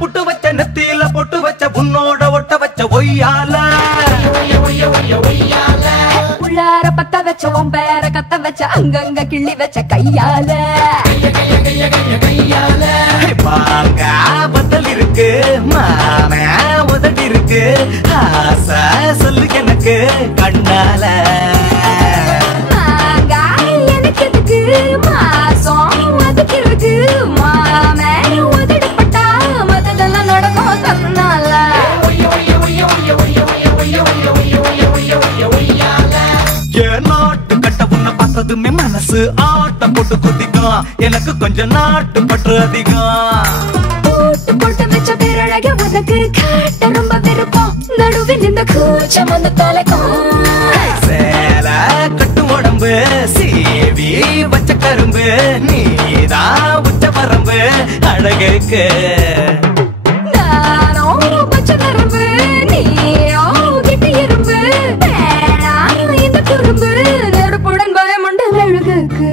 புட்டு வச்ச நெத்தியில பொட்டு வச்ச உன்னோட ஒட்ட வச்ச ஒய்யால உள்ளார பத்த வச்ச உன் பேர கத்த வச்ச அங்கங்க கிள்ளி வச்ச கையால பாங்க பத்தல் இருக்கு மாம உதட்டி இருக்கு ஆசை சொல்லு எனக்கு கண்ணால எனக்கு எதுக்கு மாசம் அதுக்கு இருக்கு மாமே உதடுப்பட்டா மதெல்லாம் நடக்கும் தன்னால நாட்டு கட்ட உன்னை பார்த்ததுமே மனசு ஆட்டம் போட்டு குதிக்கும் எனக்கு கொஞ்சம் நாட்டு பற்று அதிகம் போட்டு போட்டு வச்ச பேரழக உனக்கு காட்ட ரொம்ப விருப்பம் நடுவில் இந்த கூச்சம் வந்து தொலைக்கும் சேல கட்டு உடம்பு சீவி வச்ச கரும்பு நீதான் உச்ச பரம்பு அழகுக்கு நானோ பச்சை கரும்பு நீயோ கிட்டி இரும்பு இந்த குறும்பு நெருப்புடன் பயமுண்டு அழகுக்கு